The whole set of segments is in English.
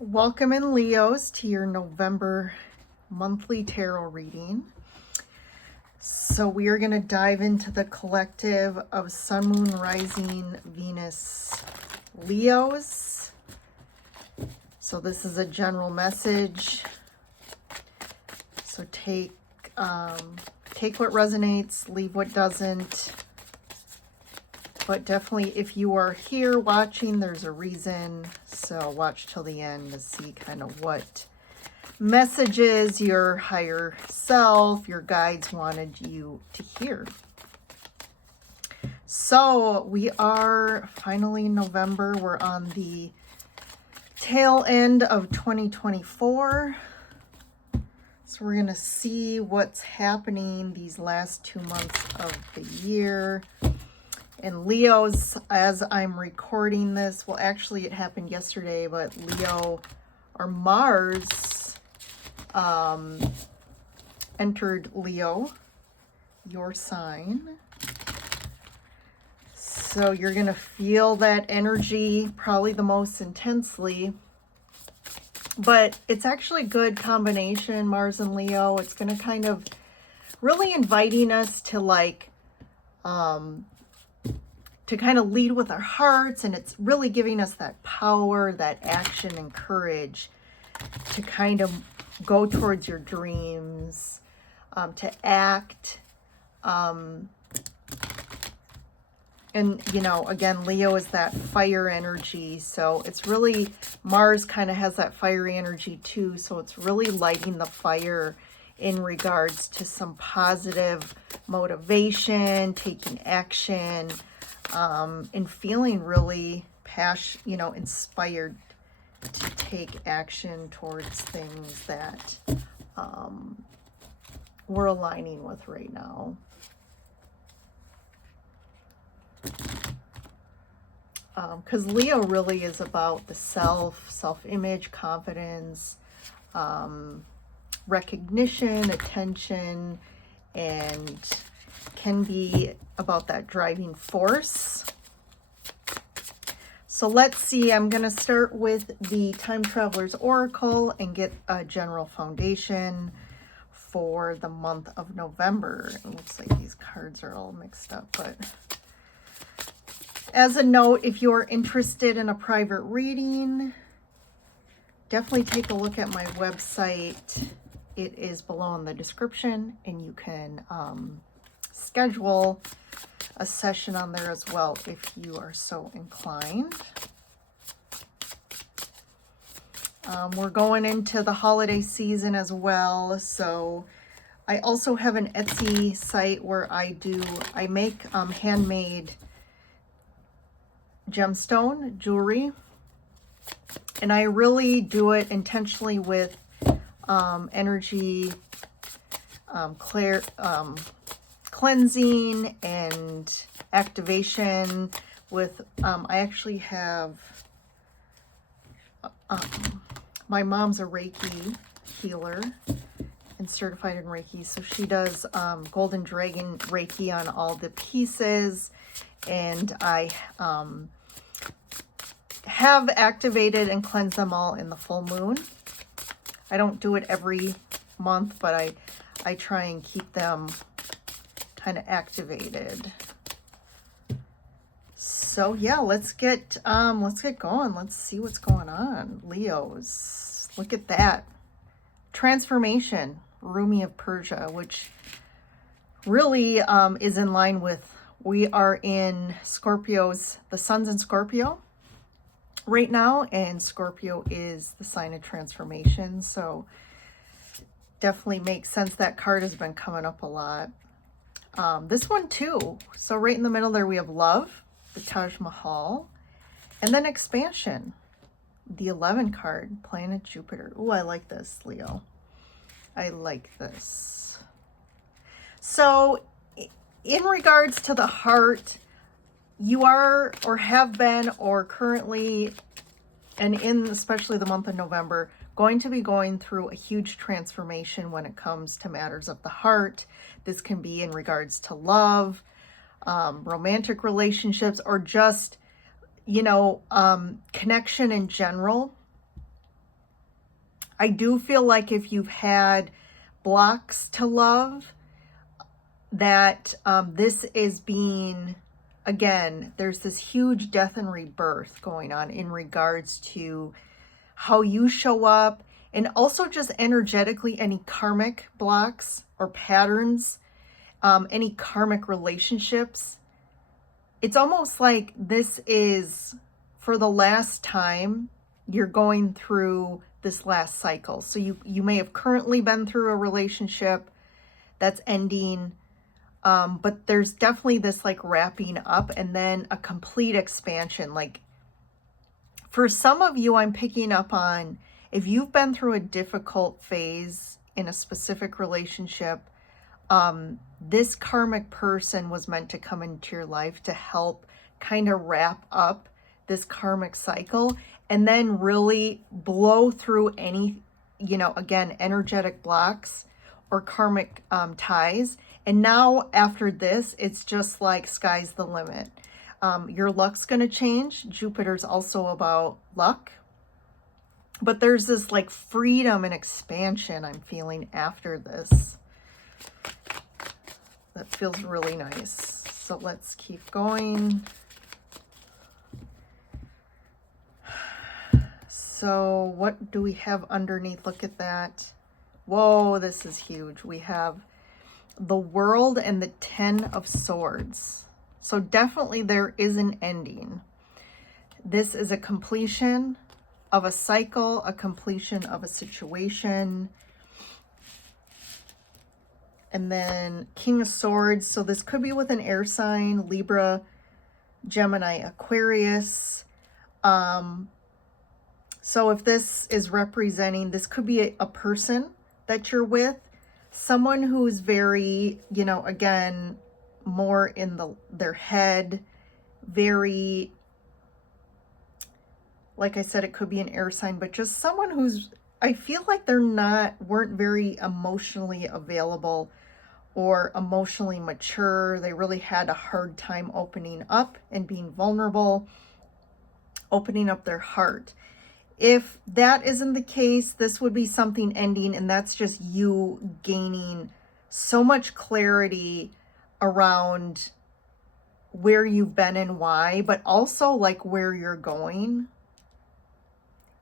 Welcome in Leos to your November monthly tarot reading. So we are going to dive into the collective of Sun, Moon, Rising, Venus, Leos. So this is a general message. So take what resonates, leave what doesn't. But definitely if you are here watching, there's a reason. So watch till the end to see kind of what messages your higher self, your guides wanted you to hear. So we are finally in November. We're on the tail end of 2024. So we're going to see what's happening these last 2 months of the year. And Leo's, as I'm recording this, well, actually it happened yesterday, but Leo or Mars entered Leo, your sign. So you're going to feel that energy probably the most intensely. But it's actually a good combination, Mars and Leo. It's going to kind of really inviting us to to kind of lead with our hearts, and it's really giving us that power, that action and courage to kind of go towards your dreams, to act. And, you know, again, Leo is that fire energy. So it's really, Mars kind of has that fiery energy too. So it's really lighting the fire in regards to some positive motivation, taking action, and feeling really inspired to take action towards things that we're aligning with right now. Because Leo really is about the self-image, confidence, recognition, attention, and can be about that driving force. So let's see, I'm going to start with the Time Traveler's Oracle and get a general foundation for the month of November. It looks like these cards are all mixed up, but as a note, if you're interested in a private reading, definitely take a look at my website. It is below in the description, and you can schedule a session on there as well if you are so inclined. We're going into the holiday season as well, so I also have an Etsy site where I make handmade gemstone jewelry, and I really do it intentionally with energy cleansing and activation with I actually have my mom's a Reiki healer and certified in Reiki, so she does Golden Dragon Reiki on all the pieces, and I have activated and cleansed them all in the full moon. I don't do it every month, but I try and keep them kind of activated. So yeah, let's get going. Let's see what's going on. Leos, look at that transformation, Rumi of Persia, which really is in line with, we are in Scorpio's, the sun's in Scorpio right now, and Scorpio is the sign of transformation. So definitely makes sense. That card has been coming up a lot. This one too. So right in the middle there we have love, the Taj Mahal, and then expansion, the 11 card, planet Jupiter. Ooh, I like this, Leo. I like this. So in regards to the heart, you are or have been or currently, and in especially the month of November, going to be going through a huge transformation when it comes to matters of the heart. This can be in regards to love, romantic relationships, or just, connection in general. I do feel like if you've had blocks to love, that this is being, again, there's this huge death and rebirth going on in regards to how you show up, and also just energetically any karmic blocks or patterns, any karmic relationships. It's almost like this is for the last time you're going through this last cycle. So you may have currently been through a relationship that's ending, but there's definitely this like wrapping up and then a complete expansion. Like for some of you, I'm picking up on, if you've been through a difficult phase in a specific relationship, this karmic person was meant to come into your life to help kind of wrap up this karmic cycle and then really blow through any, again, energetic blocks or karmic ties. And now after this, it's just like sky's the limit. Your luck's going to change. Jupiter's also about luck. But there's this like freedom and expansion I'm feeling after this. That feels really nice. So let's keep going. So what do we have underneath? Look at that. Whoa, this is huge. We have the World and the 10 of Swords. So definitely there is an ending. This is a completion of a cycle, a completion of a situation. And then King of Swords. So this could be with an air sign, Libra, Gemini, Aquarius. So if this is representing, this could be a person that you're with, someone who's very, again, more in their head, very, like I said, it could be an air sign, but just someone who's, I feel like weren't very emotionally available or emotionally mature. They really had a hard time opening up and being vulnerable, opening up their heart. If that isn't the case, this would be something ending, and that's just you gaining so much clarity around where you've been and why, but also like where you're going.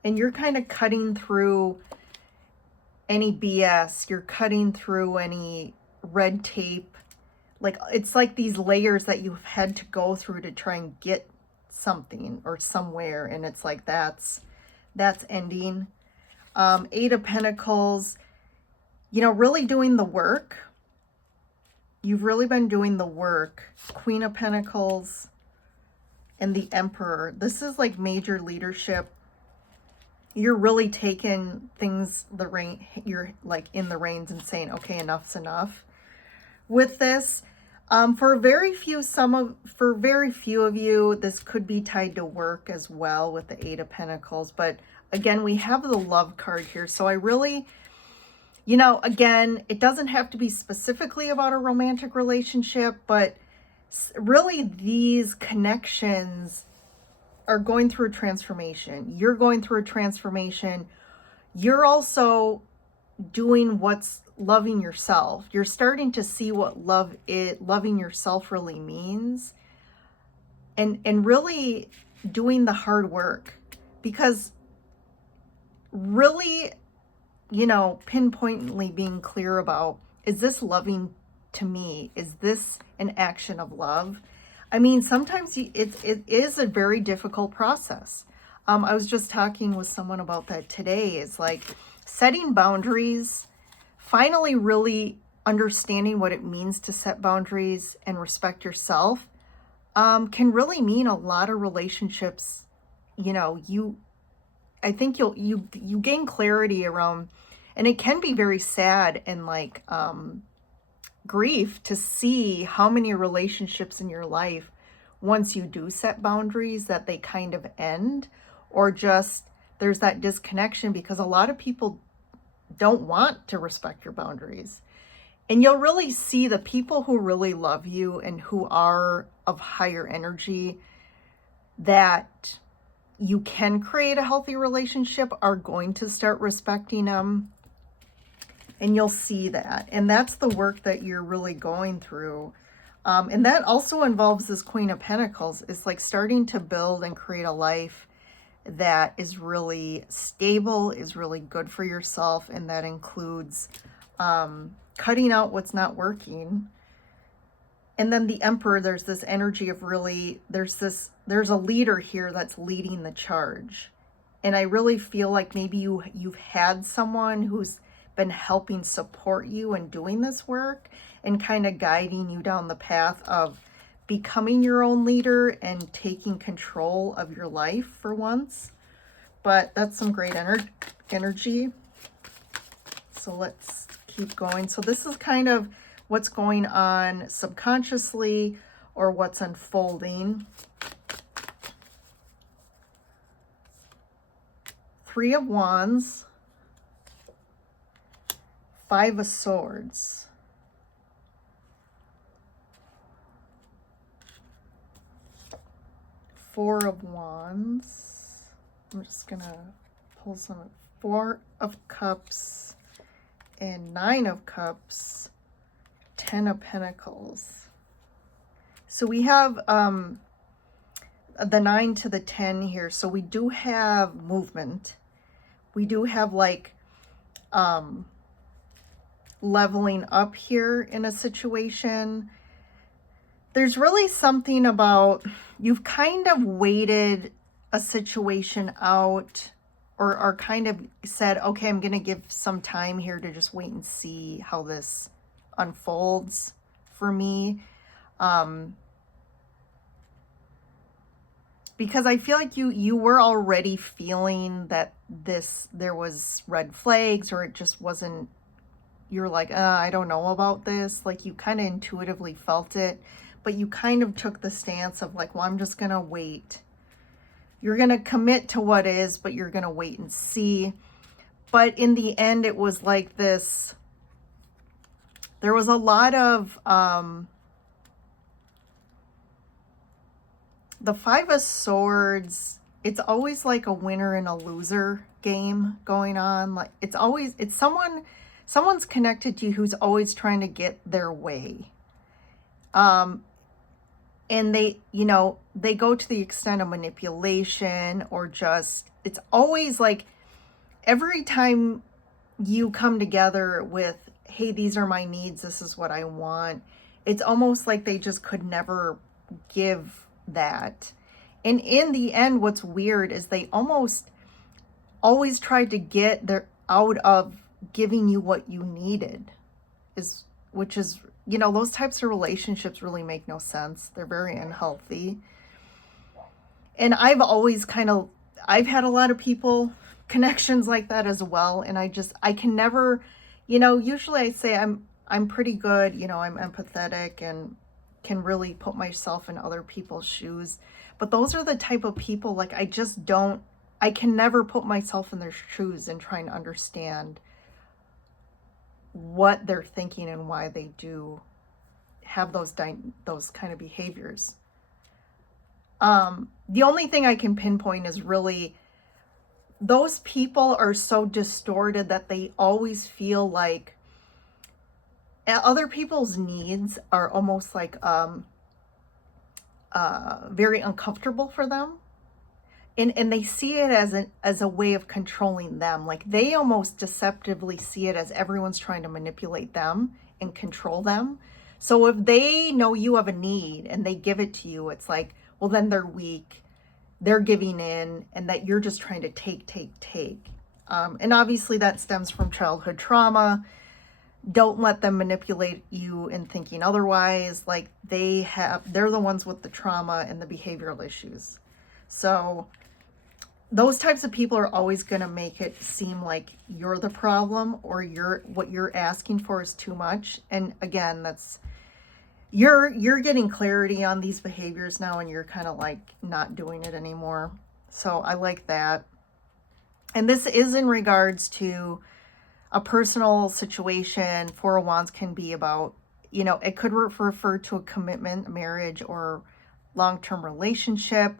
And you're kind of cutting through any BS. You're cutting through any red tape. Like it's like these layers that you've had to go through to try and get something or somewhere. And it's like that's ending. 8 of Pentacles, really doing the work. You've really been doing the work. Queen of Pentacles and the Emperor. This is like major leadership. You're really taking things, you're like in the reins and saying, okay, enough's enough with this. For very few of you, this could be tied to work as well with the 8 of Pentacles. But again, we have the Love card here. So I really, again, it doesn't have to be specifically about a romantic relationship, but really these connections are going through a transformation. You're going through a transformation. You're also doing what's loving yourself. You're starting to see what loving yourself really means, and really doing the hard work, because really, pinpointedly being clear about, is this loving to me? Is this an action of love? I mean, sometimes it is a very difficult process. I was just talking with someone about that today. It's like setting boundaries, finally really understanding what it means to set boundaries and respect yourself, can really mean a lot of relationships. I think you gain clarity around, and it can be very sad and like grief to see how many relationships in your life, once you do set boundaries, that they kind of end, or just there's that disconnection because a lot of people don't want to respect your boundaries. And you'll really see the people who really love you and who are of higher energy, that you can create a healthy relationship are going to start respecting them. And you'll see that. And that's the work that you're really going through. And that also involves this Queen of Pentacles. It's like starting to build and create a life that is really stable, is really good for yourself. And that includes cutting out what's not working. And then the Emperor, there's this energy of really, there's a leader here that's leading the charge. And I really feel like maybe you've had someone who's been helping support you in doing this work and kind of guiding you down the path of becoming your own leader and taking control of your life for once. But that's some great energy. So let's keep going. So this is kind of what's going on subconsciously or what's unfolding. Three of Wands, Five of Swords, Four of Wands. I'm just gonna pull some. Four of Cups and Nine of Cups, Ten of Pentacles. So we have the 9 to the 10 here. So we do have movement. We do have like leveling up here in a situation. There's really something about you've kind of waited a situation out or are kind of said, okay, I'm going to give some time here to just wait and see how this unfolds for me. Because I feel like you were already feeling that there was red flags, or it just wasn't, you're like, I don't know about this. Like you kind of intuitively felt it, but you kind of took the stance of like, well, I'm just going to wait. You're going to commit to what is, but you're going to wait and see. But in the end, it was like this, there was a lot of, the Five of Swords, it's always like a winner and a loser game going on. Like it's someone's connected to you who's always trying to get their way. And they, they go to the extent of manipulation or just, it's always like every time you come together with, hey, these are my needs, this is what I want. It's almost like they just could never give that. And in the end, what's weird is they almost always tried to get out of giving you what you needed, which is, those types of relationships really make no sense. They're very unhealthy. And I've always I've had a lot of people connections like that as well. And I can never, usually I say I'm pretty good, I'm empathetic and can really put myself in other people's shoes. But those are the type of people, like, I can never put myself in their shoes and try and understand what they're thinking and why they do have those kind of behaviors. The only thing I can pinpoint is really those people are so distorted that they always feel like other people's needs are almost like very uncomfortable for them. And they see it as a way of controlling them. Like they almost deceptively see it as everyone's trying to manipulate them and control them. So if they know you have a need and they give it to you, it's like, well, then they're weak, they're giving in, and that you're just trying to take. And obviously that stems from childhood trauma. Don't let them manipulate you in thinking otherwise. Like they're the ones with the trauma and the behavioral issues. So those types of people are always going to make it seem like you're the problem or what you're asking for is too much. And again, that's you're getting clarity on these behaviors now, and you're kind of like not doing it anymore. So I like that. And this is in regards to a personal situation. Four of Wands can be about, it could refer to a commitment, a marriage, or long-term relationship.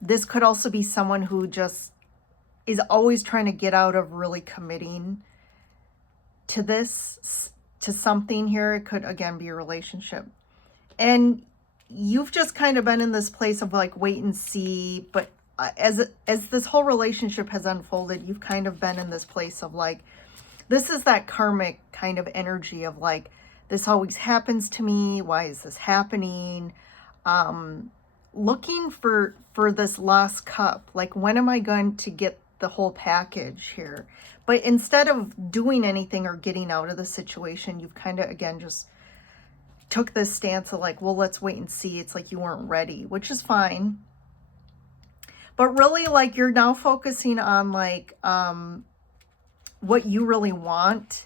This could also be someone who just is always trying to get out of really committing to this, to something here. It could, again, be a relationship. And you've just kind of been in this place of like, wait and see. But as this whole relationship has unfolded, you've kind of been in this place of like, this is that karmic kind of energy of like, this always happens to me. Why is this happening? Looking for this lost cup. Like, when am I going to get the whole package here? But instead of doing anything or getting out of the situation, you've kind of, again, just took this stance of like, well, let's wait and see. It's like you weren't ready, which is fine. But really, like, you're now focusing on like what you really want.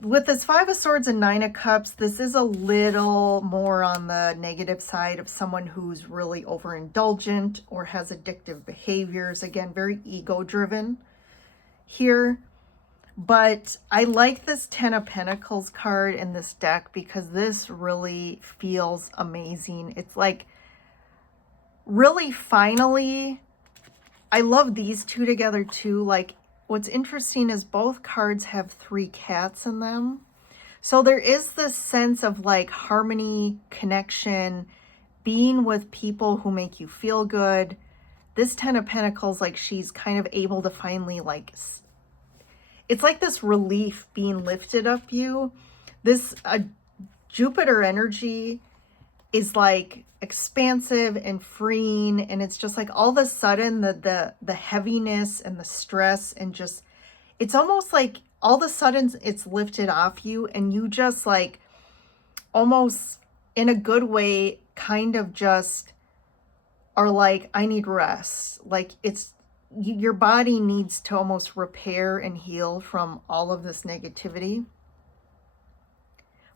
With this Five of Swords and Nine of Cups, this is a little more on the negative side of someone who's really overindulgent or has addictive behaviors. Again, very ego-driven here. But I like this Ten of Pentacles card in this deck because this really feels amazing. It's like, really, finally, I love these two together too. Like, what's interesting is both cards have 3 cats in them. So there is this sense of like harmony, connection, being with people who make you feel good. This Ten of Pentacles, like, she's kind of able to finally like, it's like this relief being lifted up you. This Jupiter energy is like expansive and freeing, and it's just like all of a sudden the heaviness and the stress, and just, it's almost like all of a sudden it's lifted off you, and you just like, almost in a good way, kind of just are like, I need rest. Like, it's, your body needs to almost repair and heal from all of this negativity.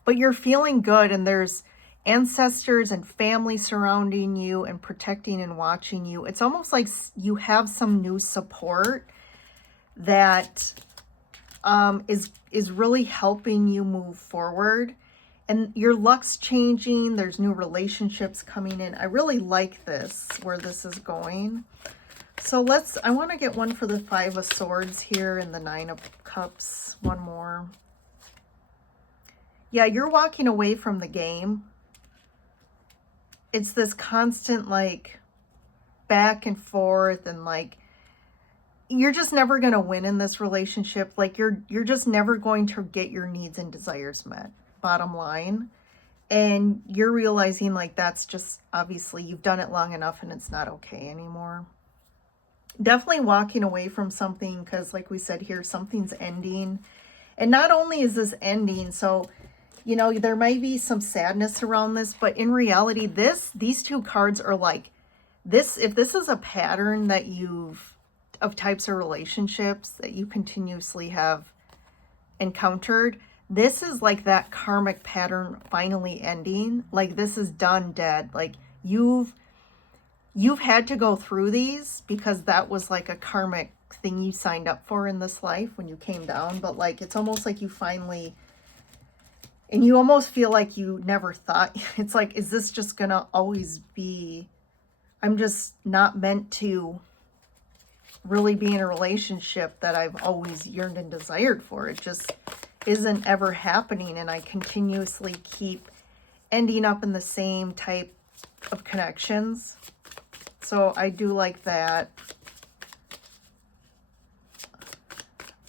But you're feeling good, and there's ancestors and family surrounding you and protecting and watching you. It's almost like you have some new support that is really helping you move forward. And your luck's changing. There's new relationships coming in. I really like this, where this is going. So I want to get one for the Five of Swords here and the Nine of Cups. One more. Yeah, you're walking away from the game. It's this constant like back and forth, and like, you're just never going to win in this relationship. Like, you're just never going to get your needs and desires met, bottom line. And you're realizing like, that's just, obviously you've done it long enough and it's not okay anymore. Definitely walking away from something, because like we said here, something's ending. And not only is this ending, so, you know, there might be some sadness around this, but in reality, these two cards are like this. If this is a pattern that of types of relationships that you continuously have encountered, this is like that karmic pattern finally ending. Like, this is done, dead. Like, you've had to go through these because that was like a karmic thing you signed up for in this life when you came down. But like, it's almost like you finally, and you almost feel like you never thought, it's like, is this just gonna always be, I'm just not meant to really be in a relationship that I've always yearned and desired for. It just isn't ever happening, and I continuously keep ending up in the same type of connections. So I do like that.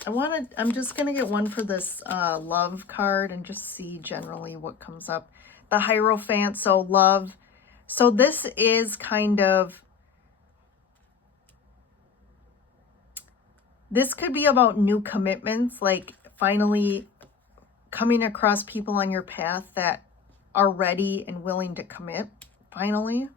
I'm just going to get one for this love card and just see generally what comes up. The Hierophant, so love. So this is kind of, this could be about new commitments, like finally coming across people on your path that are ready and willing to commit, finally.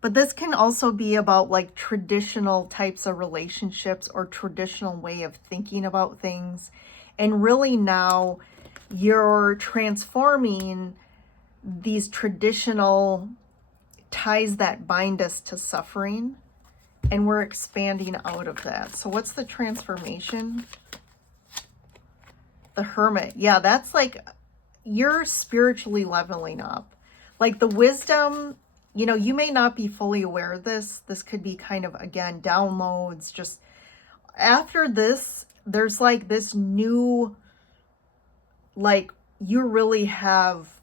But this can also be about like traditional types of relationships or traditional way of thinking about things. And really now you're transforming these traditional ties that bind us to suffering, and we're expanding out of that. So what's the transformation? The Hermit. Yeah, that's like you're spiritually leveling up. Like the wisdom you know, you may not be fully aware of this. This could be kind of, again, downloads. Just after this, there's like this new, like, you really have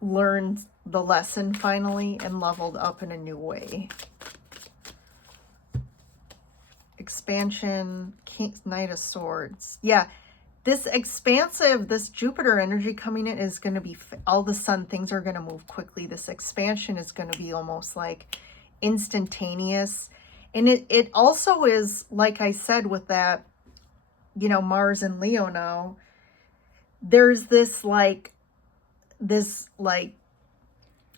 learned the lesson finally and leveled up in a new way. Expansion, King, Knight of Swords. Yeah, this expansive, this Jupiter energy coming in is going to be, all of a sudden things are going to move quickly. This expansion is going to be almost like instantaneous. And it also is, like I said, with that, you know, Mars and Leo now, there's this like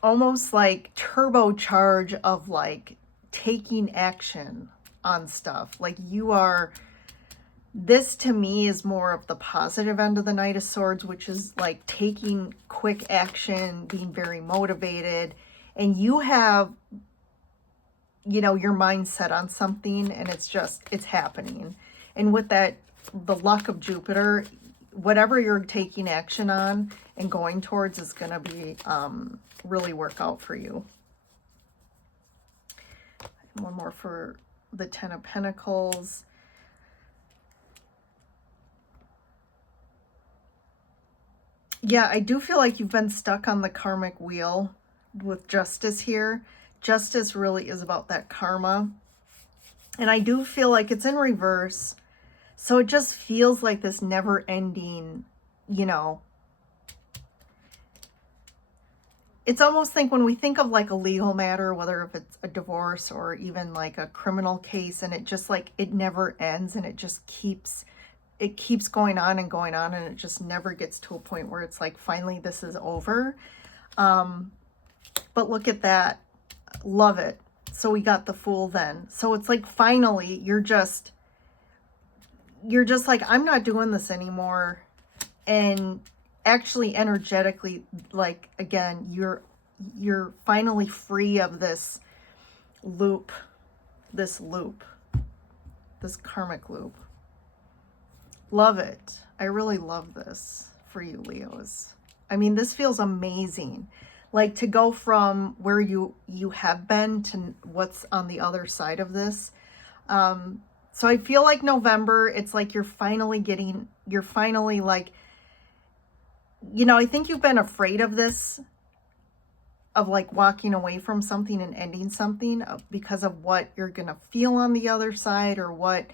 almost like turbocharge of like taking action on stuff. Like you are, this to me is more of the positive end of the Knight of Swords, which is like taking quick action, being very motivated, and you have, you know, your mind set on something and it's just, it's happening. And with that, the luck of Jupiter, whatever you're taking action on and going towards is going to be really work out for you. One more for the Ten of Pentacles. Yeah, I do feel like you've been stuck on the karmic wheel with Justice here. Justice really is about that karma. And I do feel like it's in reverse. So it just feels like this never ending, you know. It's almost like when we think of like a legal matter, whether if it's a divorce or even like a criminal case, and it just like, it never ends and it just keeps, it keeps going on and going on, and it just never gets to a point where it's like, finally, this is over. But look at that. Love it. So we got the Fool then. So it's like, finally, you're just like, I'm not doing this anymore. And actually energetically, like, again, you're finally free of this loop, this karmic loop. Love it. I really love this for you, Leos. I mean, this feels amazing. Like to go from where you have been to what's on the other side of this. So I feel like November, it's like you're finally like, you know, I think you've been afraid of this, of like walking away from something and ending something because of what you're going to feel on the other side, or what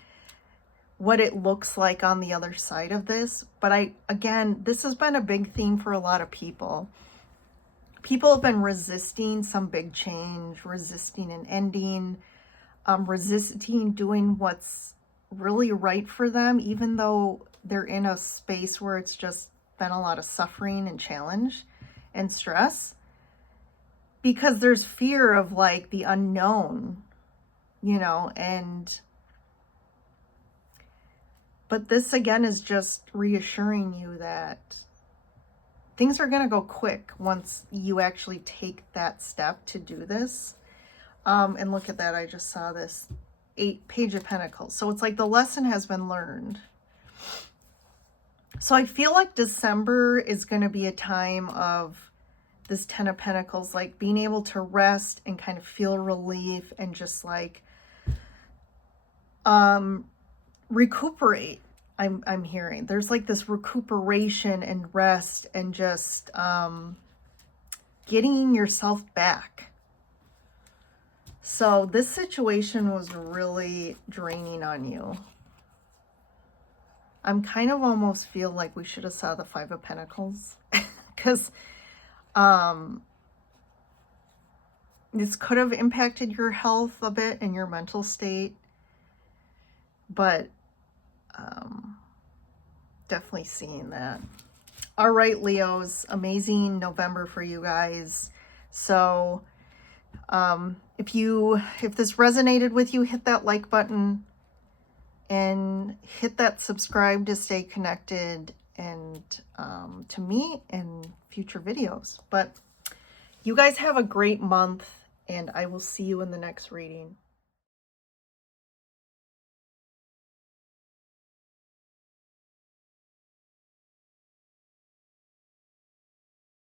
it looks like on the other side of this. But again, this has been a big theme for a lot of people. People have been resisting some big change, resisting an ending, resisting doing what's really right for them, even though they're in a space where it's just been a lot of suffering and challenge and stress, because there's fear of like the unknown, you know. And but this again is just reassuring you that things are going to go quick once you actually take that step to do this. And look at that, I just saw this Page of Pentacles. So it's like the lesson has been learned. So I feel like December is going to be a time of this Ten of Pentacles, like being able to rest and kind of feel relief and just like recuperate. I'm hearing there's like this recuperation and rest and just getting yourself back. So this situation was really draining on you. I'm kind of almost feel like we should have saw the Five of Pentacles, because this could have impacted your health a bit and your mental state, but definitely seeing that. All right, Leos, amazing November for you guys. So if this resonated with you, hit that like button and hit that subscribe to stay connected and to me and future videos. But you guys have a great month, and I will see you in the next reading.